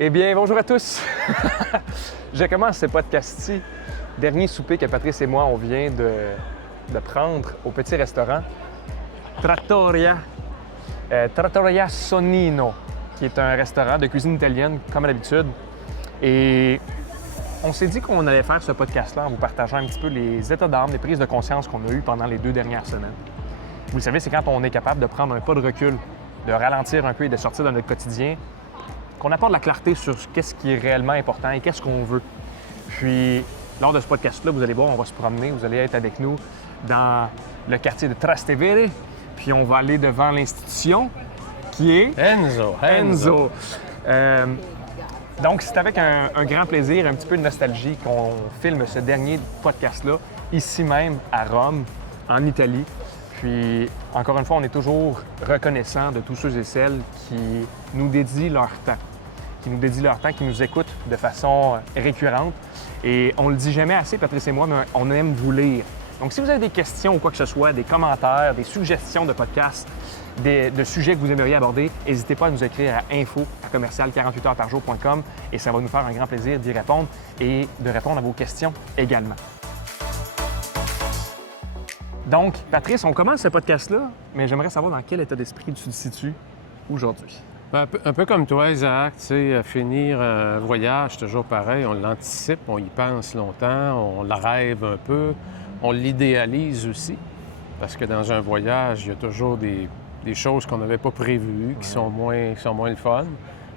Eh bien, bonjour à tous! Je commence ce podcast-ci. Dernier souper que Patrice et moi, on vient de prendre au petit restaurant Trattoria Sonnino, qui est un restaurant de cuisine italienne, comme à l'habitude. Et on s'est dit qu'on allait faire ce podcast-là en vous partageant un petit peu les états d'âme, les prises de conscience qu'on a eues pendant les 2 dernières semaines. Vous le savez, c'est quand on est capable de prendre un pas de recul, de ralentir un peu et de sortir de notre quotidien, qu'on apporte de la clarté sur qu'est-ce qui est réellement important et qu'est-ce qu'on veut. Puis, lors de ce podcast-là, vous allez voir, on va se promener, vous allez être avec nous dans le quartier de Trastevere, puis on va aller devant l'institution qui est... Enzo. Donc, c'est avec un grand plaisir, un petit peu de nostalgie qu'on filme ce dernier podcast-là, ici même à Rome, en Italie. Puis, encore une fois, on est toujours reconnaissant de tous ceux et celles qui nous dédient leur temps, qui nous écoutent de façon récurrente. Et on le dit jamais assez, Patrice et moi, mais on aime vous lire. Donc, si vous avez des questions ou quoi que ce soit, des commentaires, des suggestions de podcasts, de sujets que vous aimeriez aborder, n'hésitez pas à nous écrire à info@48heuresparjour.com et ça va nous faire un grand plaisir d'y répondre et de répondre à vos questions également. Donc, Patrice, on commence ce podcast-là, mais j'aimerais savoir dans quel état d'esprit tu te situes aujourd'hui. Un peu comme toi, Isaac, tu sais, finir un voyage, toujours pareil, on l'anticipe, on y pense longtemps, on le rêve un peu, on l'idéalise aussi, parce que dans un voyage, il y a toujours des choses qu'on n'avait pas prévues, qui sont moins le fun,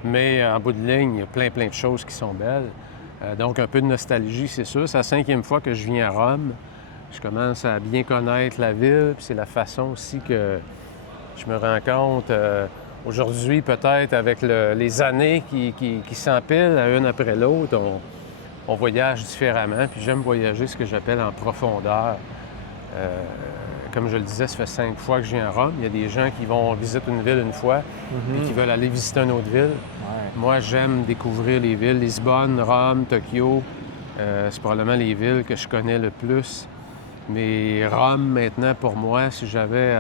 mais en bout de ligne, il y a plein de choses qui sont belles. Donc, un peu de nostalgie, c'est sûr. C'est la 5e fois que je viens à Rome. Je commence à bien connaître la ville, puis c'est la façon aussi que je me rends compte aujourd'hui, peut-être avec les années qui s'empilent une après l'autre, on voyage différemment, puis j'aime voyager ce que j'appelle en profondeur. Comme je le disais, ça fait 5 fois que je viens à Rome. Il y a des gens qui vont visiter une ville une fois et qui veulent aller visiter une autre ville. Ouais. Moi, j'aime découvrir les villes. Lisbonne, Rome, Tokyo, c'est probablement les villes que je connais le plus. Mais Rome, maintenant, pour moi, si j'avais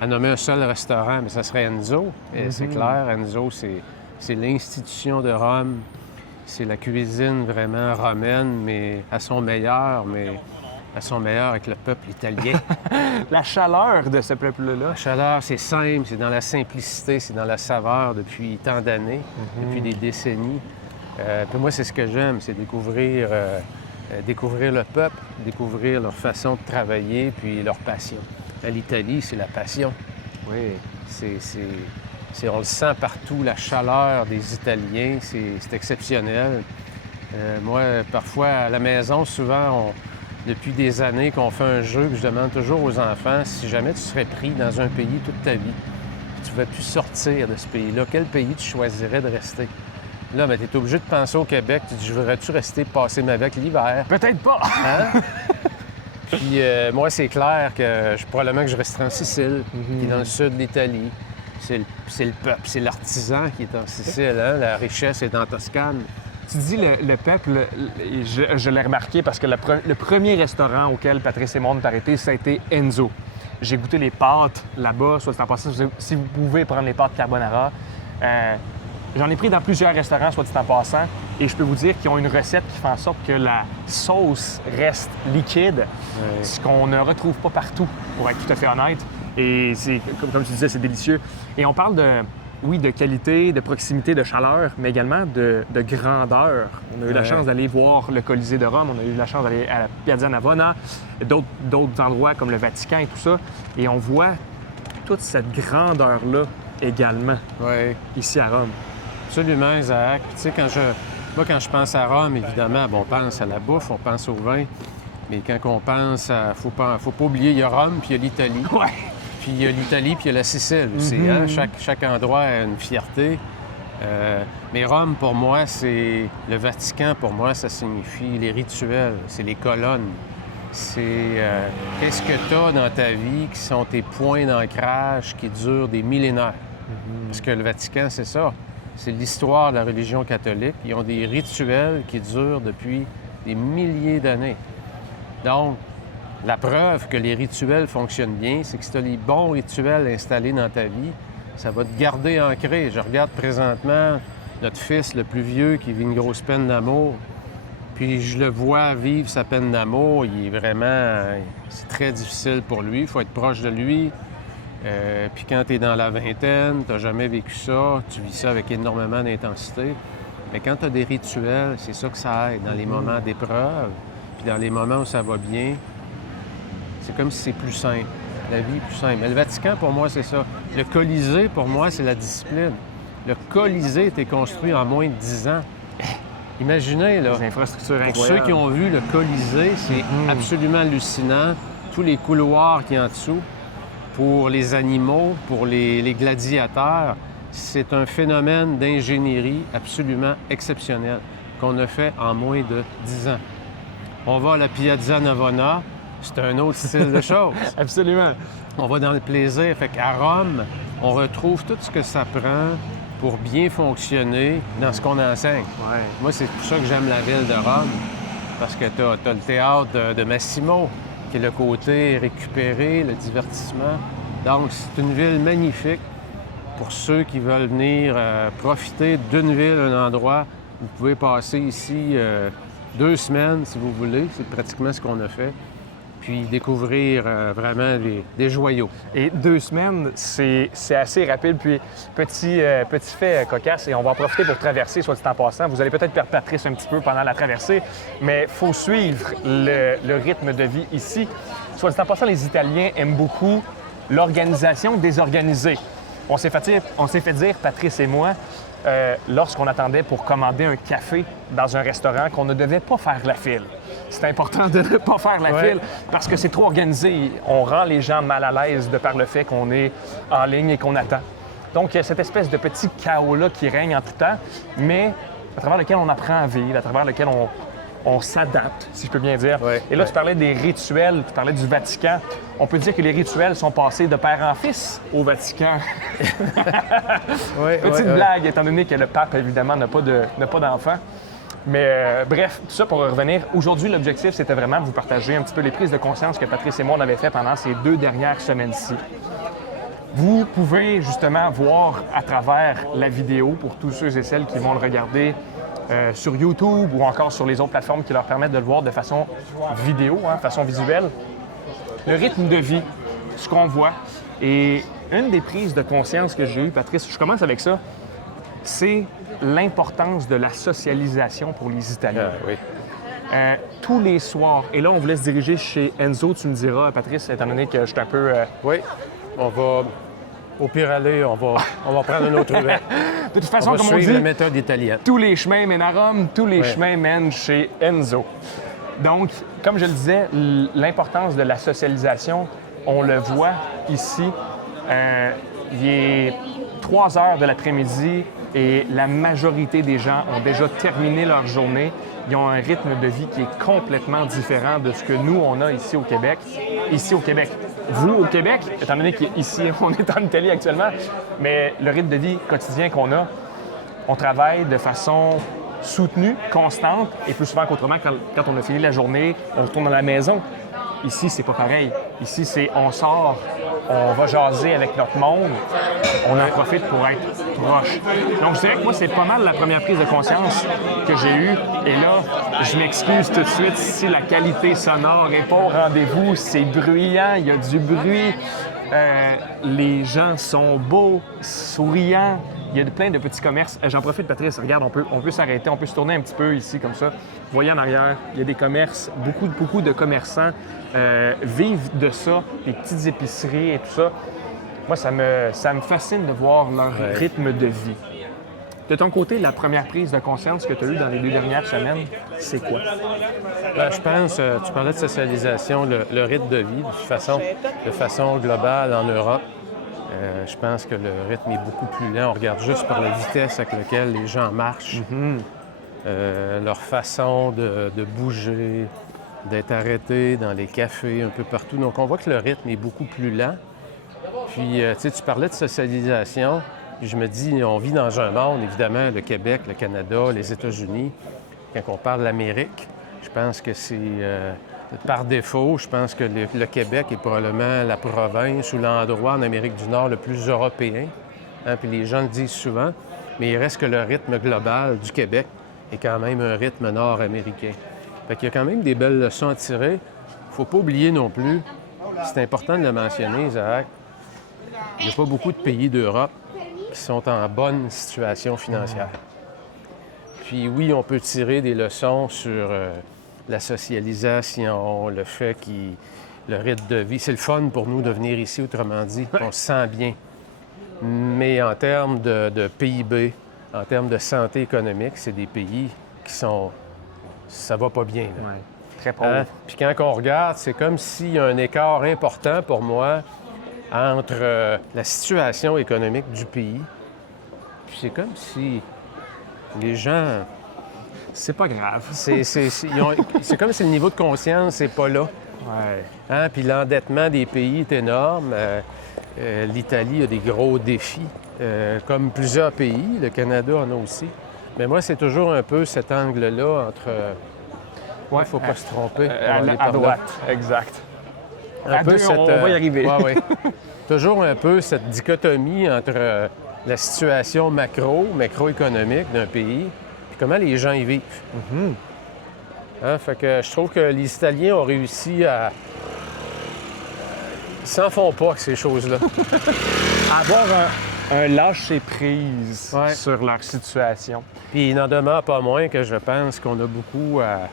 à nommer un seul restaurant, mais ça serait Enzo. Et c'est clair, Enzo, c'est l'institution de Rome. C'est la cuisine vraiment romaine, mais à son meilleur avec le peuple italien. La chaleur de ce peuple-là. La chaleur, c'est simple, c'est dans la simplicité, c'est dans la saveur depuis tant d'années, depuis des décennies. Puis moi, c'est ce que j'aime, c'est découvrir le peuple, découvrir leur façon de travailler, puis leur passion. À l'Italie, c'est la passion. Oui. On le sent partout, la chaleur des Italiens, c'est exceptionnel. Moi, parfois, à la maison, souvent, depuis des années qu'on fait un jeu, puis je demande toujours aux enfants, si jamais tu serais pris dans un pays toute ta vie, tu ne pouvais plus sortir de ce pays-là, quel pays tu choisirais de rester? Là, tu es obligé de penser au Québec. Tu te dis, je voudrais-tu rester passer ma vie avec l'hiver? Peut-être pas! Hein? Puis moi, c'est clair que probablement que je resterai en Sicile, qui est dans le sud de l'Italie. C'est le peuple, c'est l'artisan qui est en Sicile. Hein? La richesse est en Toscane. Tu dis le peuple, je l'ai remarqué parce que le premier restaurant auquel Patrice et moi on est arrêtés, ça a été Enzo. J'ai goûté les pâtes là-bas, soit dit en passant, si vous pouvez prendre les pâtes carbonara. J'en ai pris dans plusieurs restaurants, soit dit en passant, et je peux vous dire qu'ils ont une recette qui fait en sorte que la sauce reste liquide, ce qu'on ne retrouve pas partout, pour être tout à fait honnête. Et c'est, comme tu disais, c'est délicieux. Et on parle de qualité, de proximité, de chaleur, mais également de grandeur. On a eu la chance d'aller voir le Colisée de Rome, on a eu la chance d'aller à la Piazza Navona, d'autres endroits comme le Vatican et tout ça. Et on voit toute cette grandeur-là également ici à Rome. Absolument, Isaac. Tu sais, quand je pense à Rome, évidemment, on pense à la bouffe, on pense au vin. Mais quand on pense à... Faut pas oublier, il y a Rome puis il y a l'Italie. Ouais. Puis il y a l'Italie puis il y a la Sicile aussi. Hein? Chaque endroit a une fierté. Mais Rome, pour moi, c'est... Le Vatican, pour moi, ça signifie les rituels, c'est les colonnes. C'est qu'est-ce que tu as dans ta vie qui sont tes points d'ancrage qui durent des millénaires. Parce que le Vatican, c'est ça. C'est l'histoire de la religion catholique. Ils ont des rituels qui durent depuis des milliers d'années. Donc, la preuve que les rituels fonctionnent bien, c'est que si tu as les bons rituels installés dans ta vie, ça va te garder ancré. Je regarde présentement notre fils le plus vieux qui vit une grosse peine d'amour. Puis je le vois vivre sa peine d'amour. Il est vraiment... c'est très difficile pour lui. Il faut être proche de lui. Puis quand tu es dans la vingtaine, tu n'as jamais vécu ça, tu vis ça avec énormément d'intensité. Mais quand tu as des rituels, c'est ça que ça aide. Dans les moments d'épreuve, puis dans les moments où ça va bien, c'est comme si c'est plus simple. La vie est plus simple. Mais le Vatican, pour moi, c'est ça. Le Colisée, pour moi, c'est la discipline. Le Colisée a été construit en moins de 10 ans. Imaginez, là, Des infrastructures pour incroyables. ceux qui ont vu le Colisée, c'est absolument hallucinant. Tous les couloirs qu'il y a en dessous, pour les animaux, pour les gladiateurs, c'est un phénomène d'ingénierie absolument exceptionnel qu'on a fait en moins de 10 ans. On va à la Piazza Navona, c'est un autre style de choses. Absolument. On va dans le plaisir. Fait qu'à Rome, on retrouve tout ce que ça prend pour bien fonctionner dans ce qu'on enseigne. Ouais. Moi, c'est pour ça que j'aime la ville de Rome, parce que tu as le théâtre de Massimo, qui est le côté récupéré, le divertissement. Donc, c'est une ville magnifique pour ceux qui veulent venir profiter d'une ville, un endroit. Vous pouvez passer ici 2 semaines, si vous voulez. C'est pratiquement ce qu'on a fait. Puis découvrir vraiment des joyaux. Et 2 semaines, c'est assez rapide. Puis, petit fait cocasse, et on va en profiter pour traverser, soit dit en passant. Vous allez peut-être perdre Patrice un petit peu pendant la traversée, mais il faut suivre le rythme de vie ici. Soit dit en passant, les Italiens aiment beaucoup l'organisation désorganisée. On s'est fait dire, Patrice et moi, lorsqu'on attendait pour commander un café dans un restaurant, qu'on ne devait pas faire la file. C'est important de ne pas faire la file parce que c'est trop organisé. On rend les gens mal à l'aise de par le fait qu'on est en ligne et qu'on attend. Donc, il y a cette espèce de petit chaos-là qui règne en tout temps, mais à travers lequel on apprend à vivre, à travers lequel on s'adapte, si je peux bien dire. Ouais, et là, ouais. tu parlais des rituels, tu parlais du Vatican. On peut dire que les rituels sont passés de père en fils au Vatican. Petite blague, étant donné que le pape, évidemment, n'a pas d'enfant. Mais bref, tout ça pour revenir. Aujourd'hui, l'objectif, c'était vraiment de vous partager un petit peu les prises de conscience que Patrice et moi, on avait fait pendant ces 2 dernières semaines-ci. Vous pouvez justement voir à travers la vidéo, pour tous ceux et celles qui vont le regarder sur YouTube ou encore sur les autres plateformes qui leur permettent de le voir de façon vidéo, de façon visuelle, le rythme de vie, ce qu'on voit. Et une des prises de conscience que j'ai eues, Patrice, je commence avec ça, c'est l'importance de la socialisation pour les Italiens. Oui. Tous les soirs, et là, on voulait se diriger chez Enzo, tu me diras, Patrice, étant donné que je suis un peu... Oui, on va... Au pire aller, on va prendre une autre ruelle. De toute façon, On va comme on suivre dit, la méthode italienne. tous les chemins mènent à Rome, tous les chemins mènent chez Enzo. Donc, comme je le disais, l'importance de la socialisation, on le voit ici. Il est 3 heures de l'après-midi et la majorité des gens ont déjà terminé leur journée. Ils ont un rythme de vie qui est complètement différent de ce que nous, on a ici au Québec. Ici au Québec. Vous, au Québec, étant donné qu'ici, on est en Italie actuellement, mais le rythme de vie quotidien qu'on a, on travaille de façon soutenue, constante, et plus souvent qu'autrement, quand on a fini la journée, on retourne à la maison. Ici, c'est pas pareil. Ici, c'est on sort, on va jaser avec notre monde, on en profite pour être proche. Donc, je dirais que moi, c'est pas mal la première prise de conscience que j'ai eue. Et là, je m'excuse tout de suite si la qualité sonore n'est pas au rendez-vous. C'est bruyant, il y a du bruit. Les gens sont beaux, souriants. Il y a plein de petits commerces. J'en profite, Patrice. Regarde, on peut s'arrêter, on peut se tourner un petit peu ici, comme ça. Vous voyez en arrière, il y a des commerces, beaucoup de commerçants vivent de ça, des petites épiceries et tout ça. Moi, ça me fascine de voir leur rythme de vie. De ton côté, la première prise de conscience que tu as eue dans les 2 dernières semaines, c'est quoi? Bien, je pense, tu parlais de socialisation, le rythme de vie, de façon globale en Europe. Je pense que le rythme est beaucoup plus lent. On regarde juste par la vitesse avec laquelle les gens marchent, leur façon de bouger, d'être arrêtés dans les cafés, un peu partout. Donc, on voit que le rythme est beaucoup plus lent. Puis, tu sais, tu parlais de socialisation. Puis je me dis, on vit dans un monde, évidemment, le Québec, le Canada, les États-Unis. Quand on parle de l'Amérique, je pense que c'est... par défaut, je pense que le Québec est probablement la province ou l'endroit en Amérique du Nord le plus européen. Hein, puis les gens le disent souvent. mais il reste que le rythme global du Québec est quand même un rythme nord-américain. Fait qu'il y a quand même des belles leçons à tirer. Il ne faut pas oublier non plus, c'est important de le mentionner, Isaac, il n'y a pas beaucoup de pays d'Europe qui sont en bonne situation financière. Puis oui, on peut tirer des leçons sur la socialisation, le fait que le rythme de vie, c'est le fun pour nous de venir ici, autrement dit, on se sent bien. Mais en termes de PIB, en termes de santé économique, c'est des pays qui sont... ça va pas bien. Là. Ouais. Très pauvre. Hein? Puis quand on regarde, c'est comme s'il y a un écart important pour moi entre la situation économique du pays, puis c'est comme si les gens... C'est pas grave. C'est comme si le niveau de conscience n'est pas là. Ouais. Hein? Puis l'endettement des pays est énorme. L'Italie a des gros défis, comme plusieurs pays. Le Canada en a aussi. Mais moi, c'est toujours un peu cet angle-là entre... Il ne faut pas se tromper. À droite, exact. Un peu on va y arriver. Ouais. Toujours un peu cette dichotomie entre la situation macroéconomique d'un pays et comment les gens y vivent. Hein? Fait que je trouve que les Italiens ont réussi à... Ils s'en font pas, ces choses-là. Avoir un lâcher-prise sur leur situation. Puis il n'en demeure pas moins que je pense qu'on a beaucoup à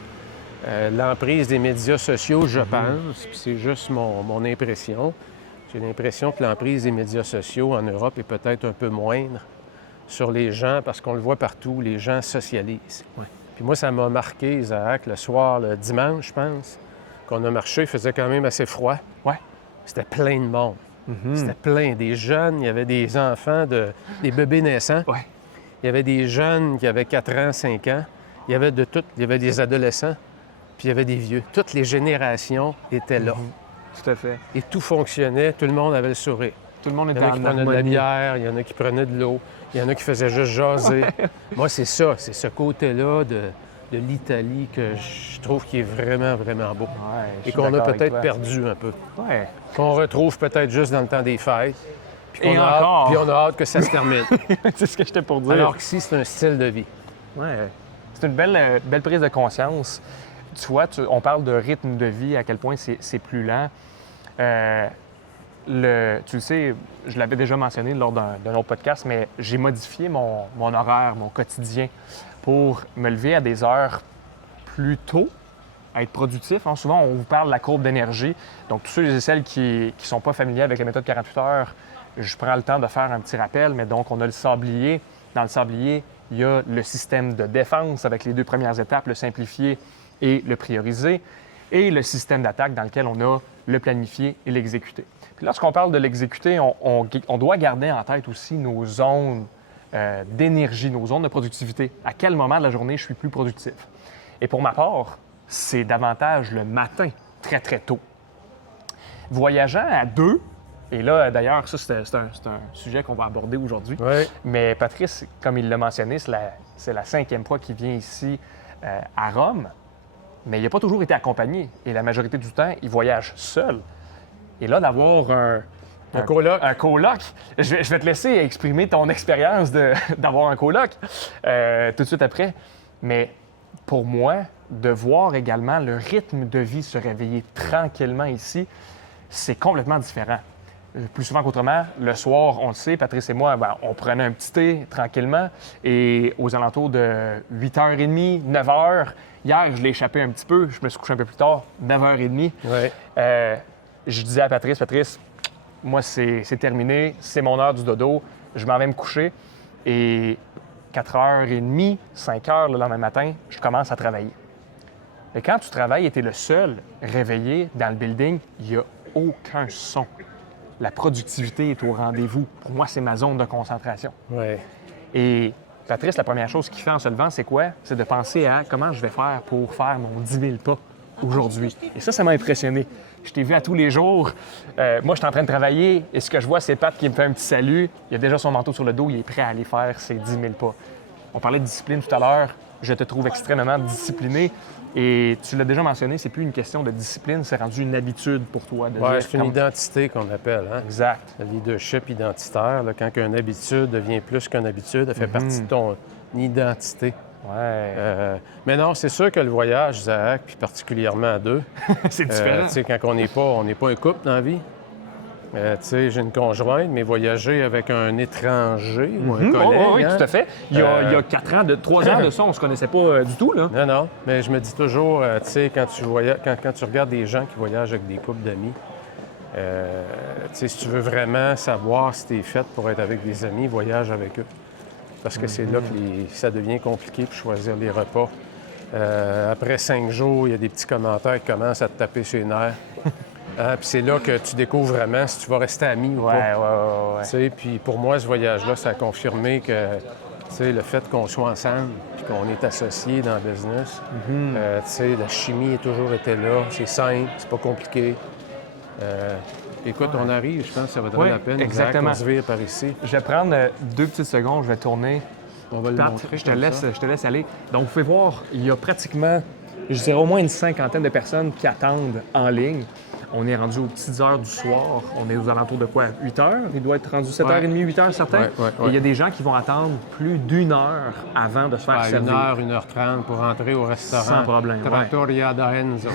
l'emprise des médias sociaux, je pense. Puis c'est juste mon impression. J'ai l'impression que l'emprise des médias sociaux en Europe est peut-être un peu moindre sur les gens parce qu'on le voit partout, les gens socialisent. Ouais. Puis moi, ça m'a marqué, Isaac, le soir, le dimanche, je pense, qu'on a marché, il faisait quand même assez froid. Ouais. C'était plein de monde. C'était plein. Des jeunes, il y avait des enfants, des bébés naissants. Ouais. Il y avait des jeunes qui avaient 4 ans, 5 ans. Il y avait de tout. Il y avait des adolescents, puis il y avait des vieux. Toutes les générations étaient là. Tout à fait. Et tout fonctionnait, tout le monde avait le sourire. Tout le monde Il était y en a qui en prenaient de la harmonie. bière, il y en a qui prenaient de l'eau, il y en a qui faisaient juste jaser. Moi, c'est ça, c'est ce côté-là de l'Italie que je trouve qui est vraiment, vraiment beau. Ouais, je Et suis qu'on a d'accord avec peut-être toi. perdu un peu. Ouais. Qu'on retrouve peut-être juste dans le temps des fêtes. Puis Et qu'on a encore. puis on a hâte que ça se termine. C'est ce que j'étais pour dire. Alors qu'ici, c'est un style de vie. Ouais. C'est une belle prise de conscience. Tu vois, on parle de rythme de vie, à quel point c'est plus lent. Tu le sais, je l'avais déjà mentionné lors d'un autre podcast, mais j'ai modifié mon horaire, mon quotidien, pour me lever à des heures plus tôt, à être productif. Hein. Souvent, on vous parle de la courbe d'énergie. Donc, tous ceux et celles qui ne sont pas familiers avec la méthode 48 heures, je prends le temps de faire un petit rappel. Mais donc, on a le sablier. Dans le sablier, il y a le système de défense avec les 2 premières étapes, le simplifié et le prioriser, et le système d'attaque dans lequel on a le planifié et l'exécuté. Puis lorsqu'on parle de l'exécuter, on doit garder en tête aussi nos zones d'énergie, nos zones de productivité. À quel moment de la journée je suis plus productif? Et pour ma part, c'est davantage le matin, très, très tôt. Voyageant à 2, et là, d'ailleurs, ça, c'est un sujet qu'on va aborder aujourd'hui. Oui. Mais Patrice, comme il l'a mentionné, c'est la 5e fois qu'il vient ici à Rome, mais il n'a pas toujours été accompagné. Et la majorité du temps, il voyage seul. Et là, d'avoir Un coloc. un coloc, je vais te laisser exprimer ton expérience d'avoir un coloc tout de suite après. Mais pour moi, de voir également le rythme de vie se réveiller tranquillement ici, c'est complètement différent. Plus souvent qu'autrement, le soir, on le sait, Patrice et moi, on prenait un petit thé tranquillement et aux alentours de 8h30, 9h, hier, je l'ai échappé un petit peu, je me suis couché un peu plus tard, 9h30. Oui. Je disais à Patrice, moi, c'est terminé, c'est mon heure du dodo, je m'en vais me coucher et 4h30, 5h le lendemain matin, je commence à travailler. Et quand tu travailles et tu es le seul réveillé dans le building, il n'y a aucun son. La productivité est au rendez-vous. Pour moi, c'est ma zone de concentration. Oui. Et Patrice, la première chose qu'il fait en se levant, c'est quoi? C'est de penser à comment je vais faire pour faire mon 10 000 pas aujourd'hui. Et ça m'a impressionné. Je t'ai vu à tous les jours. Moi, je suis en train de travailler et ce que je vois, c'est Pat qui me fait un petit salut. Il a déjà son manteau sur le dos, il est prêt à aller faire ses 10 000 pas. On parlait de discipline tout à l'heure. Je te trouve extrêmement discipliné. Et tu l'as déjà mentionné, c'est plus une question de discipline, c'est rendu une habitude pour toi. Oui, c'est une identité qu'on appelle. Hein? Exact. Le leadership identitaire, là, quand une habitude devient plus qu'une habitude, elle fait partie de ton identité. Ouais. Mais non, c'est sûr que le voyage, Zach, puis particulièrement à deux, c'est différent. tu sais, quand on n'est pas un couple dans la vie. Tu sais, j'ai une conjointe, mais voyager avec un étranger ou un collègue... oui, hein? tout à fait. Il y a 3 ans de ça, on se connaissait pas du tout, là. Non, mais je me dis toujours, tu sais, quand tu regardes des gens qui voyagent avec des couples d'amis, tu sais, si tu veux vraiment savoir si tu es faite pour être avec des amis, voyage avec eux. Parce que c'est là que ça devient compliqué pour choisir les repas. Après 5 jours, il y a des petits commentaires qui commencent à te taper sur les nerfs. Puis c'est là que tu découvres vraiment si tu vas rester ami ou pas. Ouais. Tu sais, puis pour moi, ce voyage-là, ça a confirmé que, tu sais, le fait qu'on soit ensemble puis qu'on est associés dans le business, tu sais, la chimie a toujours été là. C'est simple, c'est pas compliqué. Écoute, on arrive, je pense que ça vaudrait la peine. Exactement. On se vire par ici. Je vais prendre 2 petites secondes, je vais tourner. On va le Pat, montrer. je te laisse aller. Donc, vous pouvez voir, il y a pratiquement, je dirais au moins une 50aine de personnes qui attendent en ligne. On est rendu aux petites heures du soir. On est aux alentours de quoi? 8 heures? Il doit être rendu 7h30, 8 heures, certains. Ouais. Et il y a des gens qui vont attendre plus d'1 heure avant de se faire servir. 1h30 pour entrer au restaurant. Sans problème, Trattoria d'Enzo.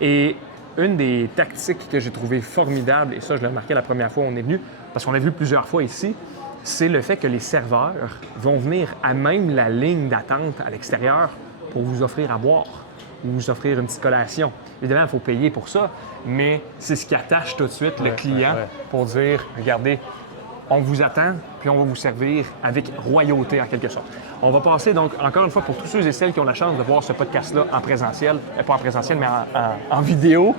Et une des tactiques que j'ai trouvées formidables, et ça, je l'ai remarqué la première fois où on est venu, parce qu'on l'a vu plusieurs fois ici, c'est le fait que les serveurs vont venir à même la ligne d'attente à l'extérieur pour vous offrir à boire ou vous offrir une petite collation. Évidemment, il faut payer pour ça, mais c'est ce qui attache tout de suite le client pour dire, regardez, on vous attend, puis on va vous servir avec royauté en quelque sorte. On va passer donc, encore une fois, pour tous ceux et celles qui ont la chance de voir ce podcast-là en présentiel, pas en présentiel, mais en vidéo,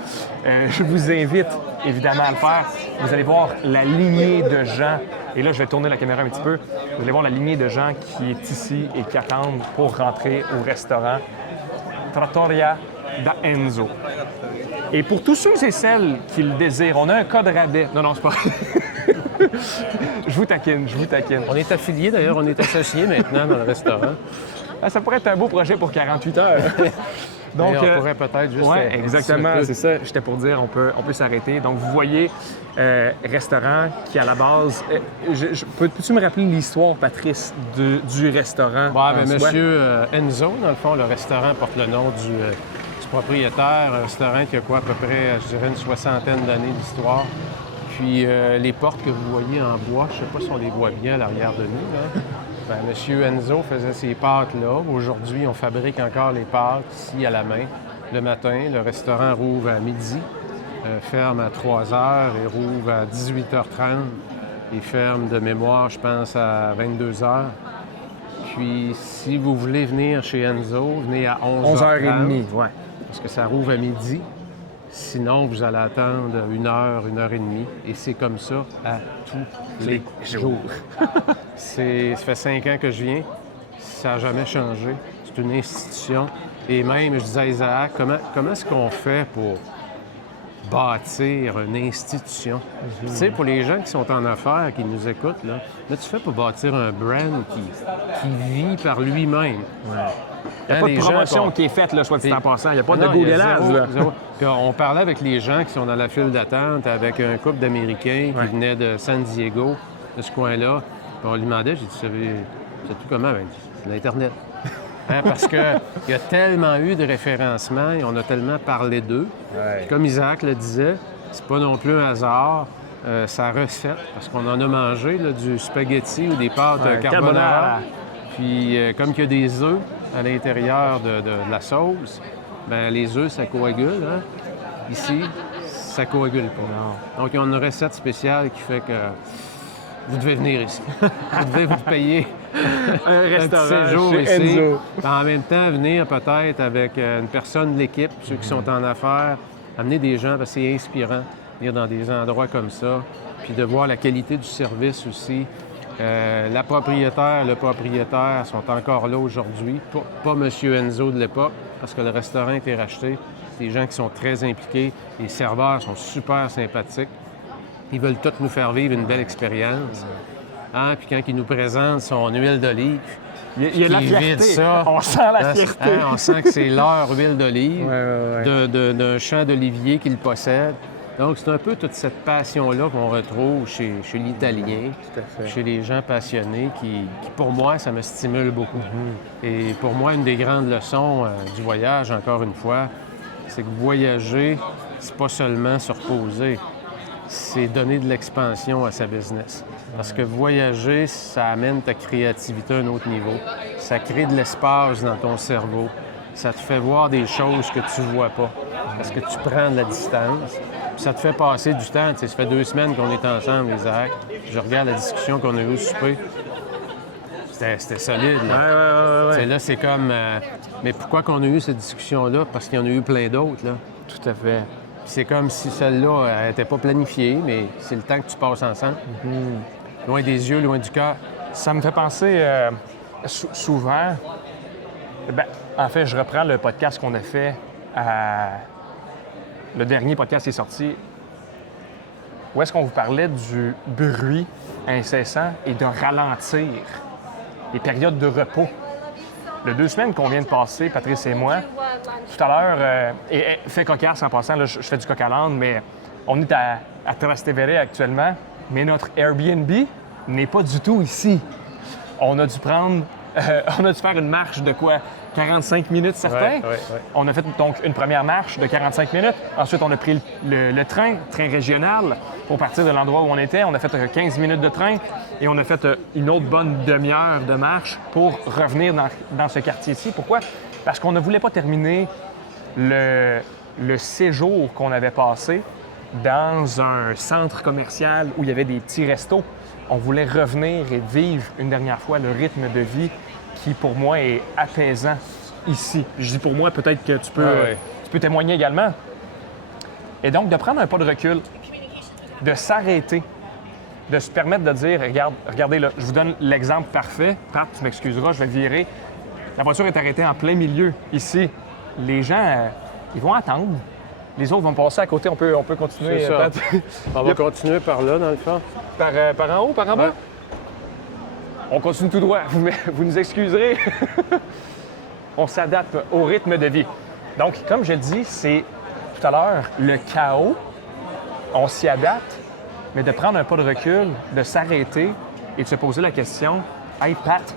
je vous invite évidemment à le faire. Vous allez voir la lignée de gens, et là je vais tourner la caméra un petit peu, vous allez voir la lignée de gens qui est ici et qui attendent pour rentrer au restaurant Trattoria d'Enzo. Et pour tous ceux et celles qui le désirent, on a un code rabais. Non, c'est pas Je vous taquine. On est affiliés d'ailleurs, on est associés maintenant dans le restaurant. Ah, ça pourrait être un beau projet pour 48 heures. Donc, on pourrait peut-être juste... Oui, exactement, c'est ça. J'étais pour dire, on peut s'arrêter. Donc, vous voyez, restaurant qui, à la base... Peux-tu me rappeler l'histoire, Patrice, du restaurant? Monsieur Enzo, dans le fond, le restaurant porte le nom du propriétaire. Un restaurant qui a quoi, à peu près, je dirais, une 60aine d'années d'histoire. Puis les portes que vous voyez en bois, je ne sais pas si on les voit bien à l'arrière de nous, là. Monsieur Enzo faisait ces pâtes-là. Aujourd'hui, on fabrique encore les pâtes ici à la main. Le matin, le restaurant rouvre à midi, ferme à 3 heures et rouvre à 18h30. Et ferme de mémoire, je pense, à 22h. Puis, si vous voulez venir chez Enzo, venez à 11h30. Ouais. Parce que ça rouvre à midi. Sinon, vous allez attendre 1 heure, 1h30. Et c'est comme ça à tous les jours. Ça fait 5 ans que je viens. Ça n'a jamais changé. C'est une institution. Et même, je disais à Isaac, comment est-ce qu'on fait pour bâtir une institution? Tu sais, pour les gens qui sont en affaires, qui nous écoutent, là tu fais pour bâtir un brand qui vit par lui-même. Il n'y a pas de promotion qui est faite, là, soit dit en passant. Il n'y a pas de googlage, là. Puis on parlait avec les gens qui sont dans la file d'attente, avec un couple d'Américains qui venaient de San Diego, de ce coin-là. Puis on lui demandait, j'ai dit, c'est tout comment? Ben, c'est l'Internet. Parce qu'il y a tellement eu de référencement et on a tellement parlé d'eux. Puis comme Isaac le disait, c'est pas non plus un hasard. Sa recette, parce qu'on en a mangé, là, du spaghetti ou des pâtes carbonara. Puis comme il y a des œufs à l'intérieur de la sauce, bien, les œufs, ça coagule. Hein? Ici, ça coagule pas. Donc, ils ont une recette spéciale qui fait que vous devez venir ici. Vous devez vous payer un restaurant séjour chez ici. Enzo. En même temps, venir peut-être avec une personne de l'équipe, ceux qui sont en affaires, amener des gens, parce que c'est inspirant, venir dans des endroits comme ça, puis de voir la qualité du service aussi. La propriétaire, le propriétaire sont encore là aujourd'hui. Pas M. Enzo de l'époque, parce que le restaurant a été racheté. C'est des gens qui sont très impliqués. Les serveurs sont super sympathiques. Ils veulent tous nous faire vivre une belle expérience. Puis quand ils nous présentent son huile d'olive, Il y a de la qui fierté. vide ça. On sent la fierté. Hein, on sent que c'est leur huile d'olive, Ouais. d'un champ d'olivier qu'il possède. Donc, c'est un peu toute cette passion-là qu'on retrouve chez l'Italien, Tout à fait. chez les gens passionnés, qui, pour moi, ça me stimule beaucoup. Et pour moi, une des grandes leçons du voyage, encore une fois, c'est que voyager, c'est pas seulement se reposer, c'est donner de l'expansion à sa business. Parce que voyager, ça amène ta créativité à un autre niveau. Ça crée de l'espace dans ton cerveau. Ça te fait voir des choses que tu vois pas. Parce que tu prends de la distance. Puis ça te fait passer du temps. Tu sais, ça fait 2 semaines qu'on est ensemble, Isaac. Je regarde la discussion qu'on a eue au souper. C'était solide, là. Ouais. Là, c'est comme... mais pourquoi qu'on a eu cette discussion-là? Parce qu'il y en a eu plein d'autres, là. Tout à fait. Puis c'est comme si celle-là, elle n'était pas planifiée, mais c'est le temps que tu passes ensemble. Loin des yeux, loin du cœur. Ça me fait penser souvent... Ben, en fait, je reprends le podcast qu'on a fait le dernier podcast qui est sorti, où est-ce qu'on vous parlait du bruit incessant et de ralentir les périodes de repos. Le 2 semaines qu'on vient de passer, Patrice et moi, tout à l'heure, et fait cocasse en passant, là, je fais du coq à l'âne, mais on est à Trastevere actuellement, mais notre Airbnb n'est pas du tout ici. On a dû faire une marche de quoi? 45 minutes certains. Ouais. On a fait donc une première marche de 45 minutes. Ensuite, on a pris le train régional pour partir de l'endroit où on était. On a fait 15 minutes de train et on a fait une autre bonne demi-heure de marche pour revenir dans ce quartier-ci. Pourquoi? Parce qu'on ne voulait pas terminer le séjour qu'on avait passé dans un centre commercial où il y avait des petits restos. On voulait revenir et vivre une dernière fois le rythme de vie qui, pour moi, est apaisant ici. Je dis pour moi, peut-être que tu peux témoigner également. Et donc, de prendre un pas de recul, de s'arrêter, de se permettre de dire, regardez là, je vous donne l'exemple parfait. Pat, tu m'excuseras, je vais virer. La voiture est arrêtée en plein milieu, ici. Les gens, ils vont attendre. Les autres vont passer à côté. On peut continuer, C'est ça. Pat. On va continuer par là, dans le fond. Par en haut, par en bas? Ouais. On continue tout droit. Vous nous excuserez. On s'adapte au rythme de vie. Donc, comme je le dis, c'est tout à l'heure le chaos. On s'y adapte, mais de prendre un pas de recul, de s'arrêter et de se poser la question, « Hey, Pat,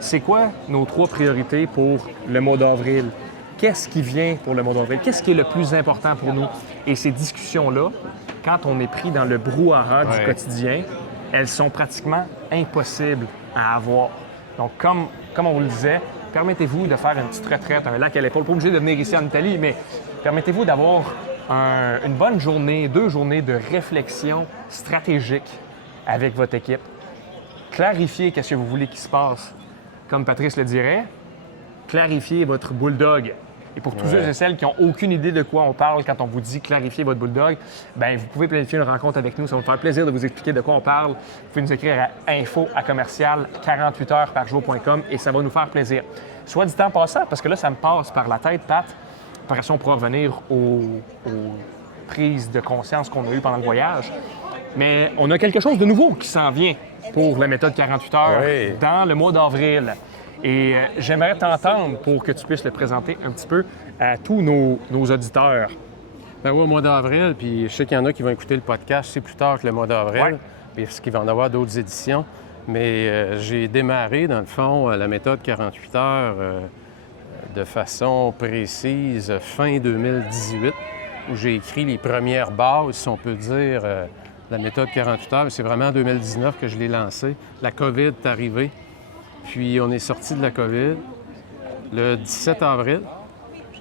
c'est quoi nos 3 priorités pour le mois d'avril? Qu'est-ce qui vient pour le mois d'avril? Qu'est-ce qui est le plus important pour nous? » Et ces discussions-là, quand on est pris dans le brouhaha du quotidien, elles sont pratiquement impossibles à avoir. Donc, comme on vous le disait, permettez-vous de faire une petite retraite, un lac à l'épaule. Pas obligé de venir ici en Italie, mais permettez-vous d'avoir une bonne journée, 2 journées de réflexion stratégique avec votre équipe. Clarifiez qu'est-ce que vous voulez qu'il se passe. Comme Patrice le dirait, clarifiez votre bulldog. Et pour tous ceux et celles qui n'ont aucune idée de quoi on parle quand on vous dit clarifier votre bulldog, bien, vous pouvez planifier une rencontre avec nous. Ça va nous faire plaisir de vous expliquer de quoi on parle. Vous pouvez nous écrire à info@48heuresparjour.com et ça va nous faire plaisir. Soit dit en passant, parce que là, ça me passe par la tête, Pat. Par ça, on pourra revenir aux prises de conscience qu'on a eues pendant le voyage. Mais on a quelque chose de nouveau qui s'en vient pour la méthode 48 heures dans le mois d'avril. Et j'aimerais t'entendre pour que tu puisses le présenter un petit peu à tous nos auditeurs. Ben oui, au mois d'avril, puis je sais qu'il y en a qui vont écouter le podcast, c'est plus tard que le mois d'avril, parce qu'il va en avoir d'autres éditions. Mais j'ai démarré, dans le fond, la méthode 48 heures de façon précise fin 2018, où j'ai écrit les premières bases, si on peut dire, la méthode 48 heures. C'est vraiment en 2019 que je l'ai lancée. La COVID est arrivée. Puis, on est sorti de la COVID. Le 17 avril,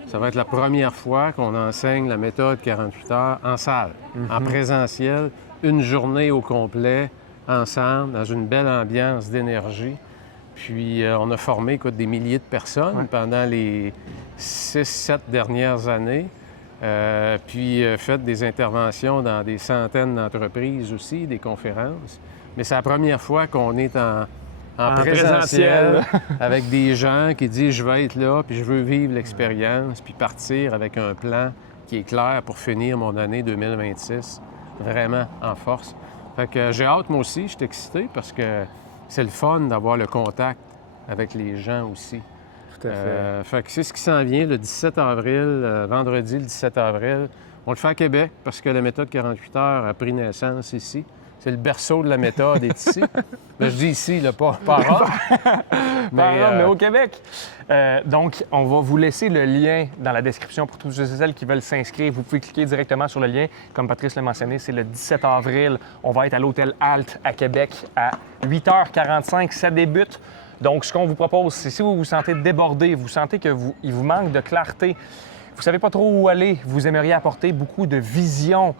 ça va être la première fois qu'on enseigne la méthode 48 heures en salle, en présentiel, une journée au complet, ensemble, dans une belle ambiance d'énergie. Puis, on a formé des milliers de personnes pendant les 6-7 dernières années. Puis, fait des interventions dans des centaines d'entreprises aussi, des conférences. Mais c'est la première fois qu'on est en présentiel avec des gens qui disent « je vais être là, puis je veux vivre l'expérience, puis partir avec un plan qui est clair pour finir mon année 2026, vraiment en force ». Fait que j'ai hâte, moi aussi, je suis excité parce que c'est le fun d'avoir le contact avec les gens aussi. Tout à fait. Fait que c'est ce qui s'en vient le 17 avril, vendredi le 17 avril. On le fait à Québec parce que la méthode 48 heures a pris naissance ici. C'est le berceau de la méthode est ici. Là, je dis ici, là, pas à Rome. Mais au Québec. Donc, on va vous laisser le lien dans la description pour tous ceux et celles qui veulent s'inscrire. Vous pouvez cliquer directement sur le lien. Comme Patrice l'a mentionné, c'est le 17 avril. On va être à l'hôtel Alt à Québec à 8h45. Ça débute. Donc, ce qu'on vous propose, c'est si vous vous sentez débordé, vous sentez qu'il vous manque de clarté, vous ne savez pas trop où aller, vous aimeriez apporter beaucoup de vision,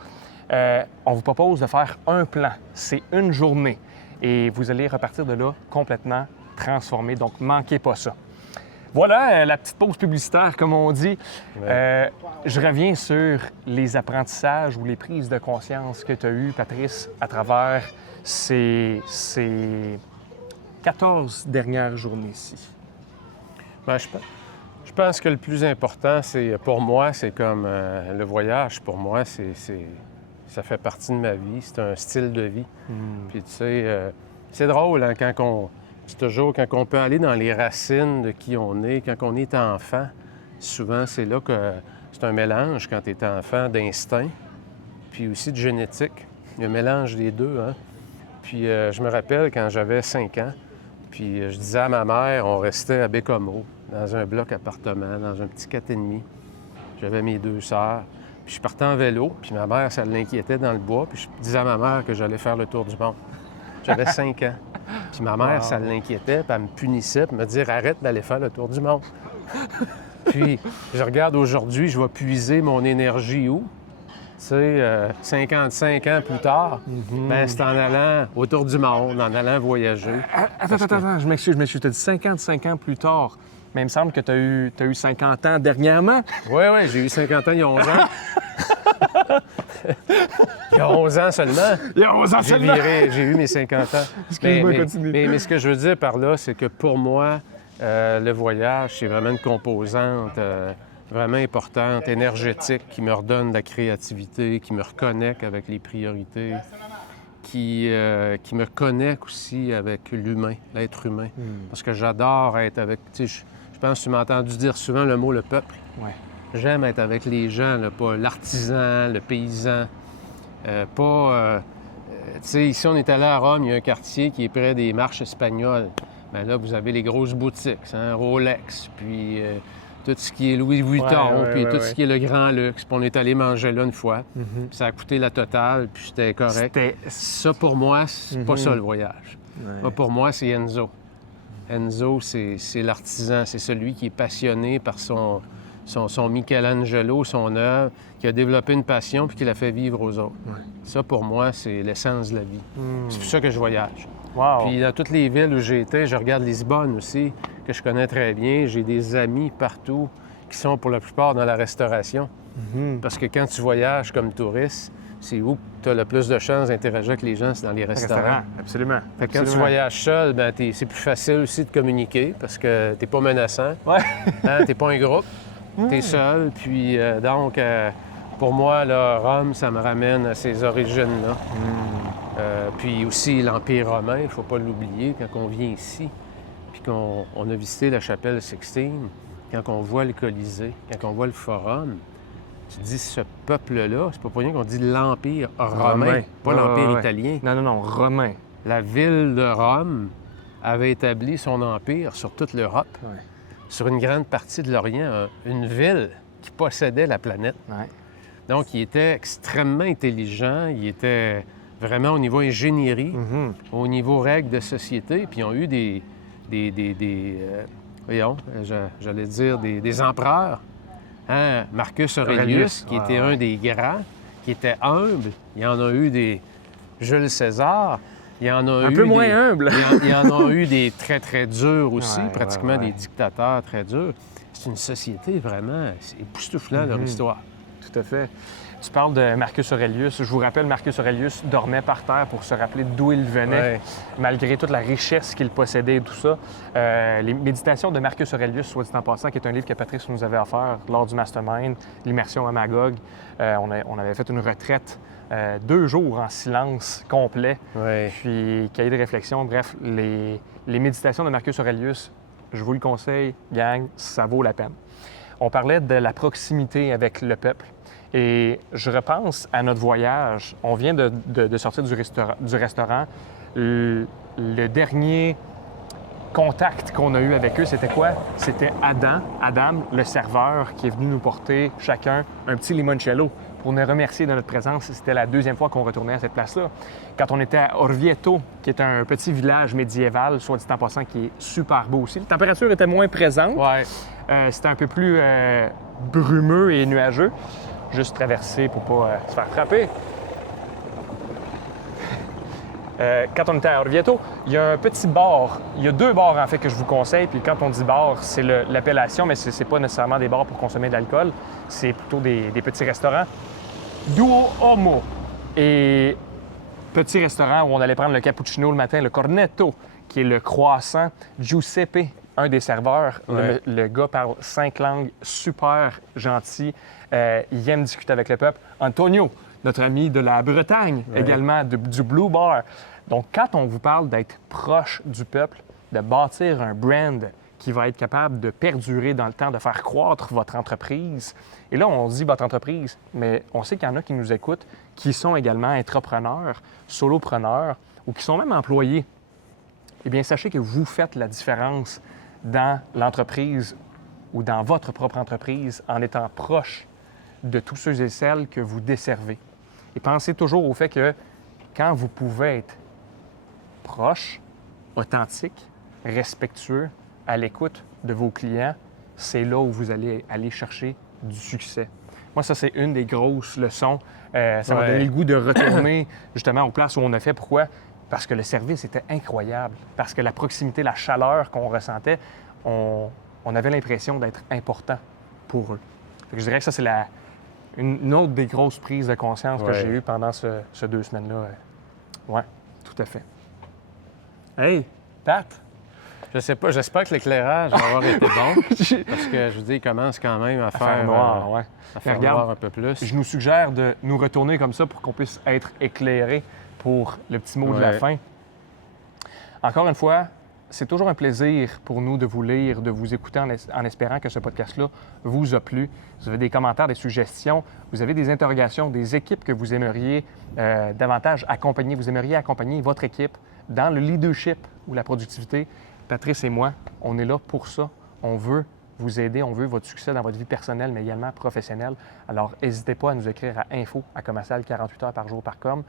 on vous propose de faire un plan. C'est une journée et vous allez repartir de là complètement transformé. Donc, manquez pas ça. Voilà la petite pause publicitaire, comme on dit. Ouais. Je reviens sur les apprentissages ou les prises de conscience que tu as eues, Patrice, à travers ces 14 dernières journées ici. Ben, je pense que le plus important, c'est pour moi, c'est comme le voyage. Pour moi, ça fait partie de ma vie. C'est un style de vie. Puis tu sais, c'est drôle hein, c'est toujours quand on peut aller dans les racines de qui on est, quand on est enfant. Souvent, c'est là que c'est un mélange quand tu es enfant d'instinct, puis aussi de génétique. Il y a un mélange des deux. Hein? Puis je me rappelle quand j'avais 5 ans. Puis je disais à ma mère, on restait à Bécomo, dans un bloc appartement, dans un petit 4,5. J'avais mes 2 sœurs. Puis je partais en vélo, puis ma mère, ça l'inquiétait dans le bois. Puis je disais à ma mère que j'allais faire le tour du monde. J'avais 5 ans. Puis ma mère, ça l'inquiétait, puis elle me punissait, puis me dire « Arrête d'aller faire le tour du monde. » Puis je regarde aujourd'hui, je vais puiser mon énergie où? Tu sais, 55 ans plus tard, ben, c'est en allant autour du monde, en allant voyager. Attends, je m'excuse. Tu as dit 55 ans plus tard. Mais il me semble que tu as eu 50 ans dernièrement. Oui, j'ai eu 50 ans il y a 11 ans. Il y a 11 ans seulement. Il y a 11 ans seulement! J'ai eu mes 50 ans. Excuse-moi, continue. Mais ce que je veux dire par là, c'est que pour moi, le voyage, c'est vraiment une composante vraiment importante, énergétique, qui me redonne de la créativité, qui me reconnecte avec les priorités, qui me connecte aussi avec l'humain, l'être humain. Parce que j'adore être avec... Tu sais, je pense que tu m'as entendu dire souvent le mot « le peuple ». Ouais. J'aime être avec les gens, là, pas l'artisan, le paysan, tu sais, ici, on est allé à Rome, il y a un quartier qui est près des marches espagnoles. Bien là, vous avez les grosses boutiques, hein, Rolex, puis tout ce qui est Louis Vuitton, puis tout ce qui est le grand luxe. Puis on est allé manger là une fois, puis ça a coûté la totale, puis c'était correct. Ça, pour moi, c'est pas ça le voyage. Ouais. Pour moi, c'est Enzo. Enzo, c'est l'artisan, c'est celui qui est passionné par son Michelangelo, son œuvre, qui a développé une passion puis qui l'a fait vivre aux autres. Ouais. Ça, pour moi, c'est l'essence de la vie. C'est pour ça que je voyage. Wow. Puis dans toutes les villes où j'ai été, je regarde Lisbonne aussi, que je connais très bien. J'ai des amis partout qui sont pour la plupart dans la restauration. Parce que quand tu voyages comme touriste, c'est où tu as le plus de chances d'interagir avec les gens, c'est dans les restaurants. Absolument. Fait que quand tu voyages seul, ben, c'est plus facile aussi de communiquer parce que t'es pas menaçant. Ouais. Hein, t'es pas un groupe. T'es seul, puis donc, pour moi, là, Rome, ça me ramène à ces origines-là. Puis aussi l'Empire romain, il ne faut pas l'oublier, quand on vient ici, puis qu'on a visité la chapelle Sixtine, quand on voit le Colisée, quand on voit le Forum, tu dis ce peuple-là, c'est pas pour rien qu'on dit l'Empire romain, pas l'Empire italien. Non, romain. La ville de Rome avait établi son empire sur toute l'Europe. Ouais. Sur une grande partie de l'Orient, une ville qui possédait la planète. Ouais. Donc, il était extrêmement intelligent, il était vraiment au niveau ingénierie, au niveau règles de société, puis ils ont eu j'allais dire des empereurs. Hein? Marcus Aurelius, qui était un des grands, qui était humble. Il y en a eu des Jules César. Il y en a un peu moins humble. Il y en a eu des très, très durs aussi, pratiquement des dictateurs très durs. C'est une société vraiment époustouflant, leur histoire. Tout à fait. Tu parles de Marcus Aurelius. Je vous rappelle, Marcus Aurelius dormait par terre pour se rappeler d'où il venait, malgré toute la richesse qu'il possédait et tout ça. Les méditations de Marcus Aurelius, soit dit en passant, qui est un livre que Patrice nous avait offert lors du Mastermind, l'immersion à Magog. On avait fait une retraite 2 jours en silence complet, puis cahier de réflexion. Bref, les méditations de Marcus Aurelius je vous le conseille, gang, ça vaut la peine. On parlait de la proximité avec le peuple. Et je repense à notre voyage. On vient de sortir du restaurant. Le dernier contact qu'on a eu avec eux, c'était quoi? C'était Adam, le serveur, qui est venu nous porter chacun un petit limoncello pour nous remercier de notre présence. C'était la deuxième fois qu'on retournait à cette place-là. Quand on était à Orvieto, qui est un petit village médiéval, soit dit en passant, qui est super beau aussi. La température était moins présente. Ouais. C'était un peu plus brumeux et nuageux. Juste traverser pour pas se faire frapper. Quand on était à Orvieto, il y a un petit bar. Il y a 2 bars, en fait, que je vous conseille. Puis quand on dit bar, c'est l'appellation, mais c'est pas nécessairement des bars pour consommer de l'alcool. C'est plutôt des petits restaurants. Duo Homo. Et petit restaurant où on allait prendre le cappuccino le matin, le cornetto, qui est le croissant. Giuseppe, un des serveurs. Ouais. Le gars parle 5 langues, super gentil. Il aime discuter avec le peuple. Antonio, notre ami de la Bretagne, également, du Blue Bar. Donc, quand on vous parle d'être proche du peuple, de bâtir un brand qui va être capable de perdurer dans le temps, de faire croître votre entreprise, et là, on dit votre entreprise, mais on sait qu'il y en a qui nous écoutent, qui sont également entrepreneurs, solopreneurs, ou qui sont même employés. Eh bien, sachez que vous faites la différence dans l'entreprise ou dans votre propre entreprise en étant proche de tous ceux et celles que vous desservez. Et pensez toujours au fait que quand vous pouvez être proche, authentique, respectueux, à l'écoute de vos clients, c'est là où vous allez aller chercher du succès. Moi, ça, c'est une des grosses leçons. Ça m'a donné le goût de retourner justement aux places où on a fait. Pourquoi? Parce que le service était incroyable. Parce que la proximité, la chaleur qu'on ressentait, on avait l'impression d'être important pour eux. Fait que je dirais que ça, c'est une autre des grosses prises de conscience que j'ai eues pendant ces 2 semaines-là. Oui, tout à fait. Hey, Pat! Je sais pas, j'espère que l'éclairage va avoir été bon. Parce que, je vous dis, il commence quand même à faire noir, ouais. à faire regarde, noir un peu plus. Je nous suggère de nous retourner comme ça pour qu'on puisse être éclairés pour le petit mot de la fin. Encore une fois, c'est toujours un plaisir pour nous de vous lire, de vous écouter en espérant que ce podcast-là vous a plu. Vous avez des commentaires, des suggestions, vous avez des interrogations, des équipes que vous aimeriez davantage accompagner. Vous aimeriez accompagner votre équipe dans le leadership ou la productivité. Patrice et moi, on est là pour ça. On veut vous aider, on veut votre succès dans votre vie personnelle, mais également professionnelle. Alors, n'hésitez pas à nous écrire à info@commercial48heurespar-jour.com,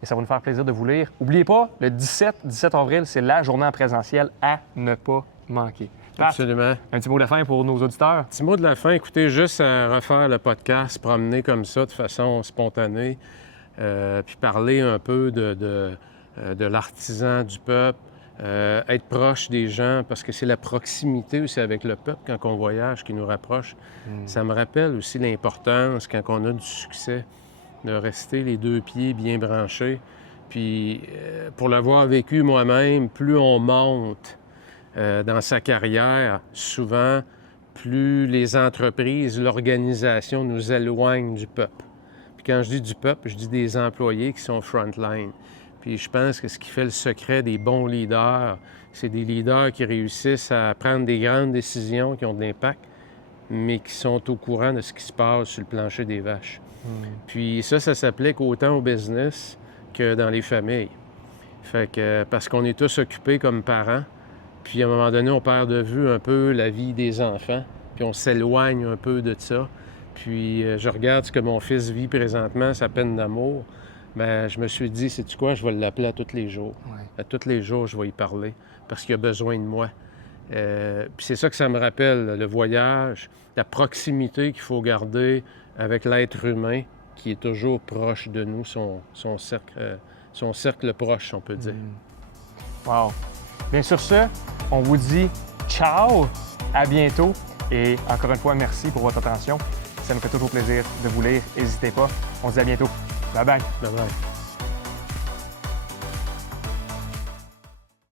et ça va nous faire plaisir de vous lire. N'oubliez pas, le 17 avril, c'est la journée en présentiel à ne pas manquer. Pat, Absolument. un petit mot de la fin pour nos auditeurs? Petit mot de la fin, écoutez, juste à refaire le podcast, promener comme ça de façon spontanée, puis parler un peu de l'artisan du peuple, être proche des gens, parce que c'est la proximité aussi avec le peuple quand on voyage qui nous rapproche. Ça me rappelle aussi l'importance, quand on a du succès, de rester les 2 pieds bien branchés. Puis, pour l'avoir vécu moi-même, plus on monte dans sa carrière, souvent, plus les entreprises, l'organisation nous éloignent du peuple. Puis quand je dis du peuple, je dis des employés qui sont frontline. Puis je pense que ce qui fait le secret des bons leaders, c'est des leaders qui réussissent à prendre des grandes décisions qui ont de l'impact, mais qui sont au courant de ce qui se passe sur le plancher des vaches. Puis ça s'applique autant au business que dans les familles. Fait que, parce qu'on est tous occupés comme parents, puis à un moment donné, on perd de vue un peu la vie des enfants, puis on s'éloigne un peu de ça. Puis je regarde ce que mon fils vit présentement, sa peine d'amour. Bien, je me suis dit, sais-tu quoi, je vais l'appeler à tous les jours. Ouais. À tous les jours, je vais y parler parce qu'il a besoin de moi. Puis c'est ça que ça me rappelle, le voyage, la proximité qu'il faut garder avec l'être humain qui est toujours proche de nous, son cercle proche, on peut dire. Wow! Bien sur ce, on vous dit ciao, à bientôt et encore une fois, merci pour votre attention. Ça nous fait toujours plaisir de vous lire. N'hésitez pas. On se dit à bientôt. Bye bye. Bye bye.